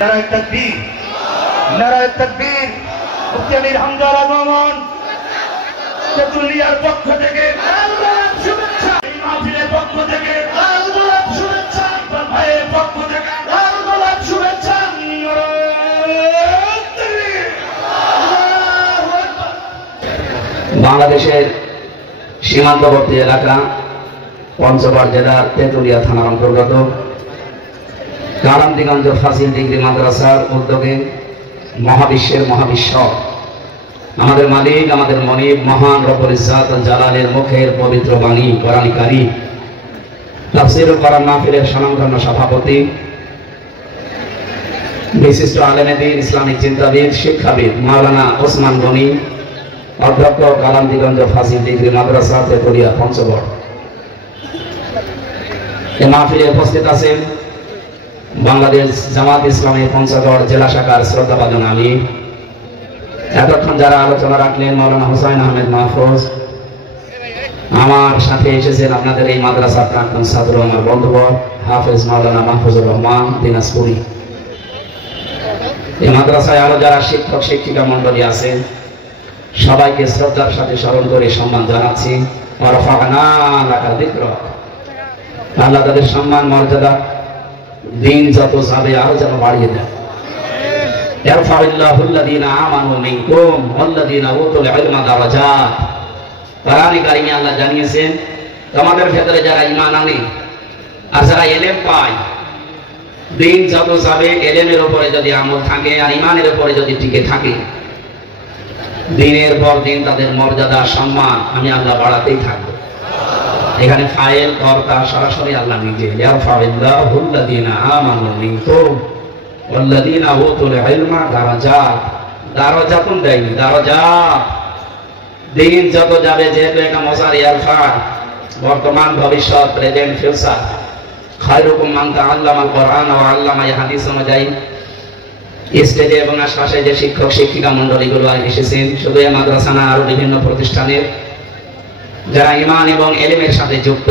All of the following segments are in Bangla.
নারায়ে তাকবীর, নারায়ে তাকবীর। মুফতি আমির হামজার আগমন তেতুলিয়ার পক্ষ থেকে শুভেচ্ছা, এই মাহফিলের পক্ষ থেকে শুভেচ্ছা, ইকবাল ভাইয়ের পক্ষ থেকে শুভেচ্ছা। বাংলাদেশের সীমান্তবর্তী এলাকা পঞ্চগড় জেলার তেতুলিয়া থানার অন্তর্গত কালামদিগঞ্জ ফাজিল ডিগ্রি মাদ্রাসার উদ্যোগে মহাবিশ্বের মহাবিশ্ব আমাদের মালিক আমাদের মনিব মহান রব্বুল ইজ্জাত ওয়াল জালালের মুখের পবিত্র বাণী কোরআন কারীম তাফসীরুল কোরআন মাহফিলের স্বনামধন্য সভাপতি বিশিষ্ট আলেমে দ্বীন ইসলামিক চিন্তাবিদ শিক্ষাবিদ মাওলানা ওসমান গনি অধ্যক্ষ কালামদিগঞ্জ ফাজিল ডিগ্রি মাদ্রাসা তেতুলিয়া পঞ্চগড়। এই মাহফিলে উপস্থিত আছেন বাংলাদেশ জামাত ইসলামী পঞ্চগড় জেলা শাখার শ্রদ্ধাভাজন আমির। এতক্ষণ যারা আলোচনা রাখলেন মাওলানা হুসাইন আহমেদ মাহফুজ, আমার সাথে এসেছেন আপনাদের এই মাদ্রাসার প্রাক্তন ছাত্র আমার বন্ধুবর হাফেজ মাওলানা মাহফুজুর রহমান দিনাজপুরি। এই মাদ্রাসায় আরো যারা শিক্ষক শিক্ষিকা মন্ডলী আছেন সবাইকে শ্রদ্ধার সাথে স্মরণ করে সম্মান জানাচ্ছি। আল্লাহ তাদের সম্মান মর্যাদা দিন যত যাবে আরো যেন বাড়িয়ে দেয়। আল্লাহ জানিয়েছেন তোমাদের ভেতরে যারা ঈমান আনে আর যারা ইলম পায়, দিন যত যাবে ইলমের উপরে যদি আমল থাকে আর ঈমানের উপরে যদি টিকে থাকে, দিনের পর দিন তাদের মর্যাদা সম্মান আমি আল্লাহ বাড়াতেই থাকবো। এখানে ফাইল কর্তা সরাসরি আল্লাহ নিজে। ইয়ারফাউল্লাহুল্লাযীনা আমানু মিনকুম ওয়াল্লাযীনা উতুল ইলমা দারাজাত। দারাজাতুন দেয়নি, দারাজাত। দিন যত যাবে যেহেতু এটা মজার ইয়ারফা, বর্তমান ভবিষ্যৎ প্রেজেন্ট ফিউচার। খায়রুকুম মান তাআল্লামাল কোরআন ওয়া আল্লামা। এই হাদিস অনুযায়ী স্টেজে এবং আশপাশে যে শিক্ষক শিক্ষিকা মন্ডলীগুলো এসেছেন, শুধু এই মাদ্রাসা না আরো বিভিন্ন প্রতিষ্ঠানের যারা ঈমান এবং ইলমের সাথে যুক্ত,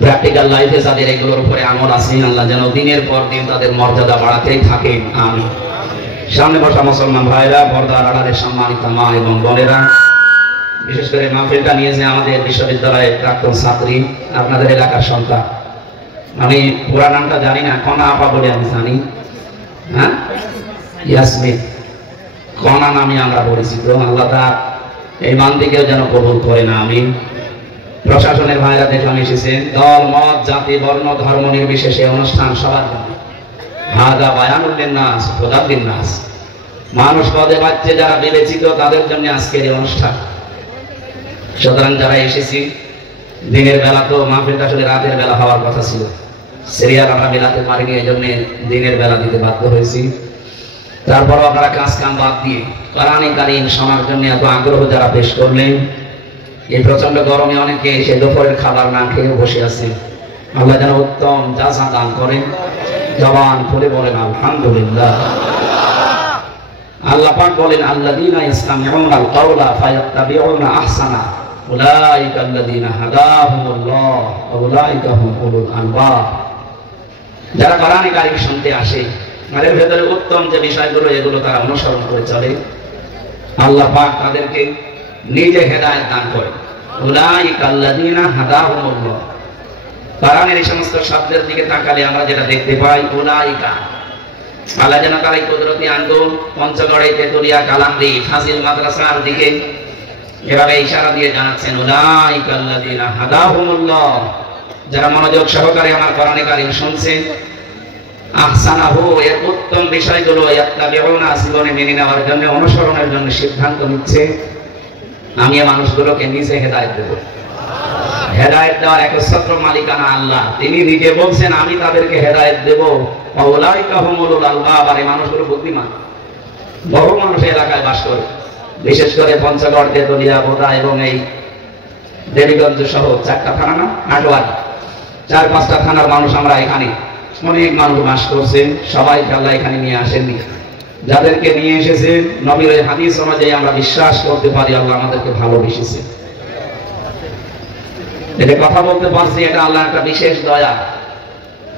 প্র্যাকটিক্যাল লাইফে যাদের এগুলোর উপরে আমল আছে, আল্লাহ যেন দিনের পর দিন তাদের মর্যাদা বাড়াতেই থাকেন। আমিন। সামনে বসা মুসলমান ভাইরা, পর্দার আড়ালের সম্মানিত মা এবং বোনেরা, বিশেষ করে মাহফিলটা নিয়েছে আমাদের বিশ্ববিদ্যালয়ের প্রাক্তন ছাত্রী, আপনাদের এলাকার সন্তান। আমি পুরা নামটা জানি না, কণা আপা বলে আমি জানি। হ্যাঁ, ইয়াসমিন কণা নামে আমরা পরিচিত। আল্লাহ তাআলা এই বান্দিকেও যেন কবুল করেন। আমিন। প্রশাসনের ভাইরা দেখলাম এসেছেন, দল মত জাতি বর্ণ ধর্ম নির্বিশেষে অনুষ্ঠান সবার জন্য। হাদা বায়ানুল লিন্নাস হুদাল লিন্নাস। মানুষ পদে বাচ্চে যারা বিবেচিত তাদের জন্য আজকের এই অনুষ্ঠান। সুতরাং যারা এসেছি, দিনের বেলা তো মাহফিলটা আসলে রাতের বেলা হওয়ার কথা ছিল, সিরিয়াল আমরা মেলাতে পারিনি, এই জন্য দিনের বেলা দিতে বাধ্য হয়েছি। তারপরও আপনারা কাজ কাম বাদ দিয়ে কোরআন কারীম শোনার জন্য এত আগ্রহ যারা পেশ করলেন, এই প্রচন্ড গরমে অনেকে এসে দুপুরের খাবার না খেয়ে বসে আছেন, আল্লাহ যেন উত্তম জাযা দান করেন। জবান খুলে বলেন আলহামদুলিল্লাহ। আল্লাহ পাক বলেন আল্লাযীনা ইসতামিউনাল কাওলা ফায়াত্তাবিউনা আহসানা উলাইকাল্লাযীনা হাদাহুমুল্লাহ ওয়া উলাইকা হুম উলুল আলবাব। যারা কোরআন কারীম শুনতে আসে আর এর ভেতরে উত্তম যে বিষয়গুলো এগুলো তারা অনুসরণ করে চলে, আল্লাহ পাক তাদেরকে নিজে হেদায়েত দান করে। উলাইকাল্লাযীনা হাদাহুমুল্লাহ। কোরআনের এই সমস্ত শব্দের দিকে তাকালে আমরা যেটা দেখতে পাই, উলাইকা, আল্লাহ যেন তার এই কুদরতি আঙ্গুল পঞ্চগড়ে তেতুলিয়া কালামদি ফাজিল মাদ্রাসার দিকে এভাবে ইশারা দিয়ে জানাচ্ছেন, উলাইকাল্লাযীনা হাদাহুমুল্লাহ। যারা মনোযোগ সহকারে আমার কোরআন কারীম শুনছে, আহসানাহু, এর উত্তম বিষয়গুলো ইয়াত্তাবিউনা, জীবনে মেনে নেওয়ার জন্য অনুসরণের জন্য সিদ্ধান্ত নিচ্ছে, আমি এই মানুষগুলোকে নিজে হেদায়েত দেব। হেদায়েত দেওয়ার একচ্ছত্র মালিকানা আল্লাহ, তিনি নিজে বলছেন আমি তাদেরকে হেদায়েত দেব। উলাইকা হুম উলুল আলবাব। আর এই মানুষগুলো বুদ্ধিমান। বহু মানুষ এলাকায় বাস করে, বিশেষ করে পঞ্চগড় তেতুলিয়া বোদা এবং এই দেবীগঞ্জ সহ 4টা থানা না আটোয়ার 4-5টা থানার মানুষ আমরা এখানে অনেক মানুষ বাস করছে। সবাইকে আল্লাহ এখানে নিয়ে আসেননি, যাদেরকে নিয়ে এসেছে নবীর হাদিস অনুযায়ী আমরা বিশ্বাস করতে পারি আল্লাহ আমাদেরকে ভালোবেসেছে। এটা কথা বলতে পারছি, এটা আল্লাহ একটা বিশেষ দয়া।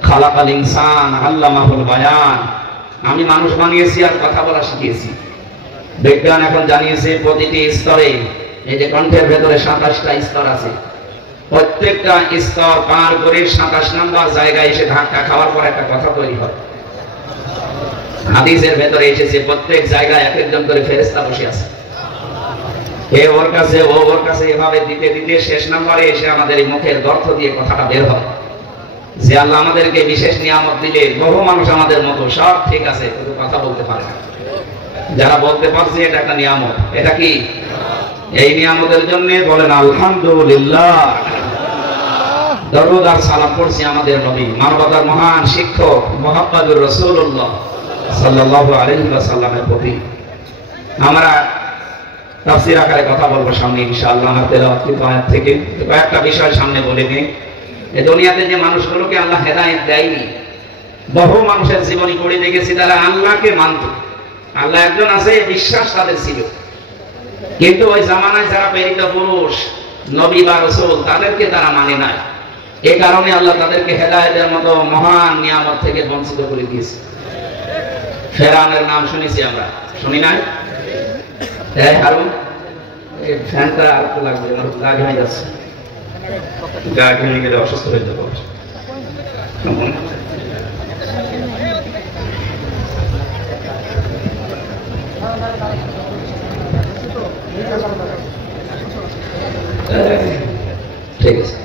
খালাকাল ইনসান আল্লামাহুল বায়ান। আমি মানুষ বানিয়েছি আর কথা বলা শিখিয়েছি। বিজ্ঞান এখন জানিয়েছে প্রতিটি স্তরে, এই যে কণ্ঠের ভেতরে 27টা স্তর আছে, প্রত্যেকটা স্তর পার করে 27 নম্বর জায়গায় এসে ধাক্কা খাওয়ার পর একটা কথা তৈরি হয়। হাদিসের ভেতরে এসেছে প্রত্যেক জায়গায় এক একজন করে ফেরেশতা বসে আছে, এ ওর কাছে ও ওর কাছে, এভাবে দিতে দিতে শেষ নম্বরে এসে আমাদের এই মুখের গর্ত দিয়ে কথাটা বের হয় যে আল্লাহ আমাদেরকে বিশেষ নিয়ামত দিলে। বহু মানুষ আমাদের মতো সব ঠিক আছে, কিন্তু কথা বলতে পারে না। যারা বলতে পারছে এটা একটা নিয়ামত। এটা কি? এই নিয়ামতের জন্য বলেন আলহামদুলিল্লাহ। দরুদ আর সালাম পড়ছি আমাদের নবী, মানবতার মহান শিক্ষক মুহাম্মদুর রাসূলুল্লাহ সাল্লাল্লাহু আলাইহি ওয়াসাল্লামের প্রতি। আমরা তাফসীর আকারে কথা বলবো সামনে ইনশাআল্লাহ। আমার তেলাওয়াত আয়াত থেকে কয়েকটা বিষয় সামনে বলে দিই। এই দুনিয়াতে যে মানুষগুলোকে আল্লাহ হেদায়েত দেয়নি, বহু মানুষের জীবনী পড়ে দেখেছি তারা আল্লাহকে মানত, আল্লাহ একজন আছে বিশ্বাস তাদের ছিল, কিন্তু ওই জামানায় যারা প্রেরিত পুরুষ নবী বা রাসূল তাদেরকে তারা মানে নাই। এই কারণে আল্লাহ তাদেরকে হেদায়েতের মতো মহান নিয়ামত থেকে বঞ্চিত করে দিয়েছে। ফেরাউনের নাম শুনেছি আমরা, শুনি নাই? এই হারুন, এই ফ্যানটা আর একটু লাগবে, আমার গা ঘেমে যাচ্ছে, গা ঘেমে গেলে অসুস্থ হয়ে যাবো। ঠিক আছে,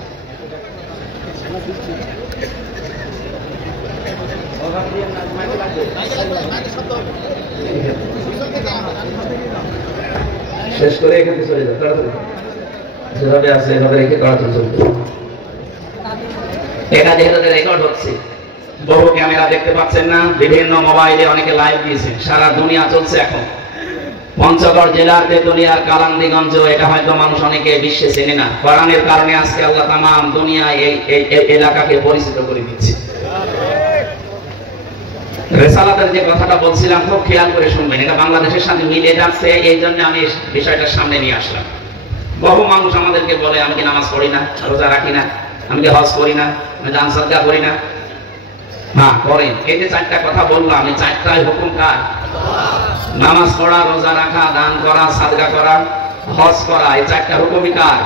শেষ করে এখানে চলে যাও তাড়াতাড়ি, যেভাবে আছে এভাবে রেখে তাড়াতাড়ি চলতে। এটা যেহেতু রেকর্ড হচ্ছে, বহু ক্যামেরা দেখতে পাচ্ছেন না, বিভিন্ন মোবাইলে অনেকে লাইভ দিয়েছে, সারা দুনিয়া চলছে এখন। পঞ্চগড় জেলার তেতুলিয়ার কালান্দিগঞ্জ, এটা হয়তো মানুষ অনেকে বিশ্বে চেনে না। কোরআনের কারণে আজকে আল্লাহ তামাম দুনিয়ায় এই এলাকাকে পরিচিত করে দিচ্ছে। রেসালাতের যে কথাটা বলছিলাম খুব খেয়াল করে শুনবেন, এটা বাংলাদেশের সাথে মিলে যাচ্ছে, এই জন্য আমি বিষয়টা সামনে নিয়ে আসলাম। বহু মানুষ আমাদেরকে বলে আমি কি নামাজ পড়ি না, রোজা রাখি না, আমি কি হজ করি না, আমি দান সাদকা করি না। হ্যাঁ করেন, এই যে চারটা কথা বললাম, এই চারটাই হুকুম কার? নামাজ পড়া, রোজা রাখা, দান করা, সাদকা করা, হজ করা, এই চারটা হুকুমই কার?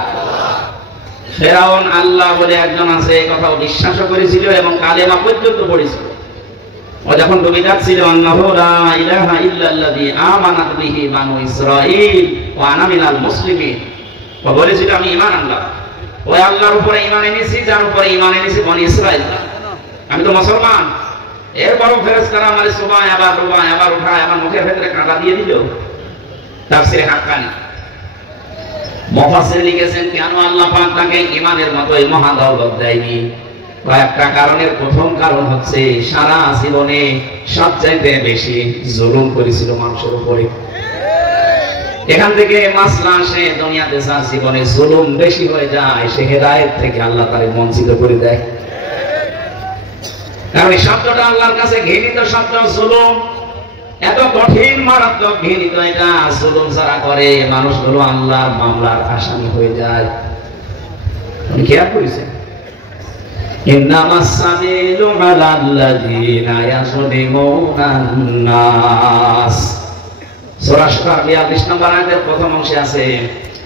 ফেরাউন আল্লাহ বলে একজন আছে এই কথাও বিশ্বাসও করেছিল এবং কালেমা পর্যন্ত পড়েছিল। ও যখন ডুবে যাচ্ছিল, আন্নাহু লা ইলাহা ইল্লাল্লাযী আমানাত বিহি বানু ইসরাঈল ওয়া আনা মিনাল মুসলিমিন, ও বলেছিল আমি ঈমান আনলাম, ওই আল্লাহর উপরে ঈমান এনেছি যার উপরে ঈমান এনেছি বনি ইসরাঈল, আমি তো মুসলমান। এরপরও ফেরেশতারা আমার সুবায় আবার রুবায় আবার উঠায় আমার মুখের ভেতরে কাঁটা দিয়ে দিল। তাফসীরে হাক্কানি মুফাসসির লিখেছেন কেন আল্লাহ পাক তাকে ঈমানের মতো এই মহা দৌলত দেয়নি। কয়েকটা কারণের প্রথম কারণ হচ্ছে সারা জীবনে সবচাইতে বেশি জুলুম করেছিল মানুষের উপরে। এখান থেকে মাসলা আসে, দুনিয়াতে যার জীবনে জুলুম বেশি হয়ে যায় সে হেদায়েত থেকে আল্লাহ তাকে বঞ্চিত করে দেয়। কারণ এই শব্দটা আল্লাহর কাছে ঘৃণিত শব্দ। জুলুম এত কঠিন মারাত্মক ঘৃণিত, এটা জুলুম যারা করে মানুষগুলো আল্লাহর মামলার আসামি হয়ে যায়। আপনি খেয়াল করেছেন? ইন্নামাস সাবিলু আলাল্লাযীনা ইয়াযলিমুনান নাস, সূরা শুরা 42 নম্বর আয়াতের প্রথম অংশে আছে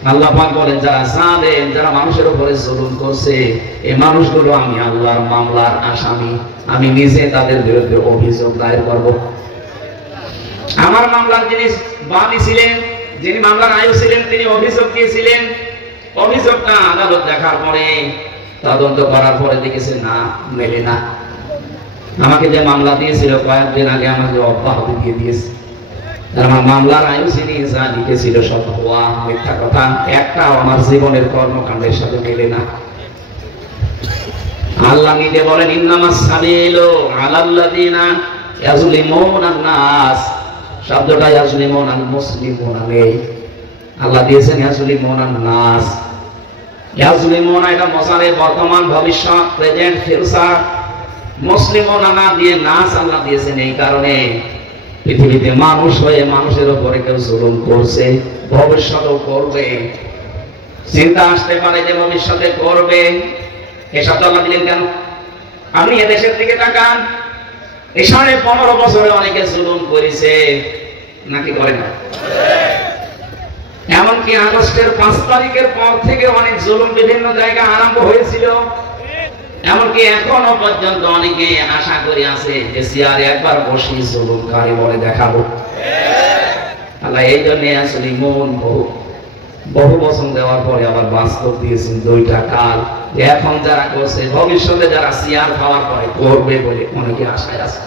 আল্লাহ পাক বলেন যারা জালেম, যারা মানুষের উপরে জুলুম করছে, এই মানুষগুলো আমি আল্লাহর মামলার আসামি, আমি নিজে তাদের বিরুদ্ধে অভিযোগ দায়ের করব। আমার মামলার যিনি বাদী ছিলেন, যিনি মামলার আয়ু ছিলেন, তিনি অভিযোগ দিয়েছিলেন। অভিযোগটা আদালত দেখার পরে, তদন্ত করার পরে দেখেছে না, মেলে না। আমাকে যে মামলা দিয়েছিল কয়েকদিন আগে আমাকে অব্যাহতি দিয়ে দিয়েছে। আমার মামলার আয়ু যিনি যা লিখেছিল সব ভুয়া, মিথ্যা কথা, একটাও আমার জীবনের কর্মকাণ্ডের সাথে মেলে না। আল্লাহ নিজে বলেন ইন্নামাস সাবিলু আলাল্লাযীনা ইয়াযলিমুনান নাস, শব্দটা ইয়াযলিমুনাল মুসলিমুনা নেই, আল্লাহ দিয়েছেন ইয়াযলিমুনান নাস। ইয়াযলিমুনা এটা মজারে বর্তমান, ভবিষ্যৎ, প্রেজেন্ট, ফিউচার। মুসলিমুনা না দিয়ে নাস আল্লাহ দিয়েছেন এই কারণে পৃথিবীতে মানুষ হয়ে মানুষের উপরে কেউ জুলুম করছে, ভবিষ্যতেও করবে, চিন্তা আসতে পারে যে ভবিষ্যতে করবে। এসব আল্লাহ দিলেন কেন? আপনি এদেশের দিকে তাকান, এই 15.5 বছরে অনেকে জুলুম করেছে নাকি করে না? এমনকি আগস্টের 5 তারিখের পর থেকে অনেক জুলুম বিভিন্ন জায়গায় আরম্ভ হয়েছিল। এমনকি এখনো পর্যন্ত অনেকে আশা করে আছে যে চেয়ারে একবার বসে জুলুমকারী বলে দেখাবো। আল্লাহ এই জন্য আসলে মন বহু বছর দেওয়ার পরে আবার বাস্তব দিয়েছেন 2টা কাল। এখন যারা করছে ভবিষ্যতে যারা চেয়ার পাওয়ার পরে করবে বলে অনেকে আশায় আছে।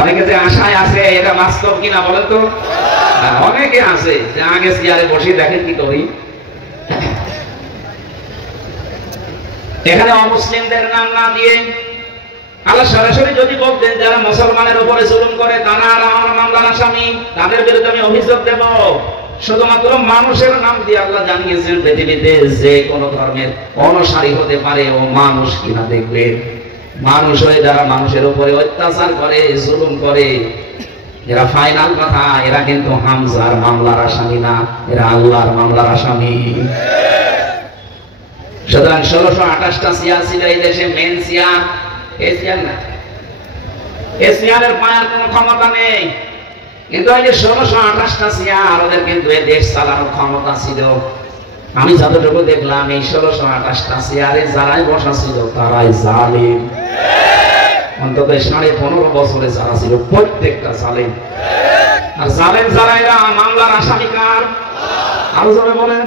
অনেকে যে আশায় আছে এটা বাস্তব কিনা বলেন তো? অনেকে আছে যে আগে চেয়ারে বসে দেখেন কি করি। এখানে অমুসলিমদের নাম না দিয়ে আল্লাহ সরাসরি যদি বলতেন যারা মুসলমানের উপরে জুলুম করে তারা আর আমার মামলার আসামি, তাদের বিরুদ্ধে আমি অভিযোগ দেব, শুধুমাত্র মানুষের নাম দিয়ে আল্লাহ জানিয়েছেন পৃথিবীতে যে কোন ধর্মের অনুসারী হতে পারে ও মানুষ কিনা দেখবে। মানুষ হয়ে যারা মানুষের উপরে অত্যাচার করে জুলুম করে, এরা ফাইনাল কথা, এরা কিন্তু হামজার মামলার আসামি না, এরা আল্লাহর মামলার আসামি। সুতরাং 1628টা চেয়ার ছিল এই দেশে, মেন চেয়ার এই চেয়ার না, এই চেয়ারের পায়ার কোনো ক্ষমতা নেই। কিন্তু এই যে 1628টা চেয়ার, ওদের কিন্তু এই দেশ চালানোর ক্ষমতা ছিল। আমি যতটুকু দেখলাম এই 1628টা চেয়ারে যারাই বসা ছিল তারাই জালিম। অন্তত 15.5 বছরে যারা ছিল প্রত্যেকটা জালিম। আর জালেম যারা এরা মামলার আসামি কার? আরো জোরে বলেন।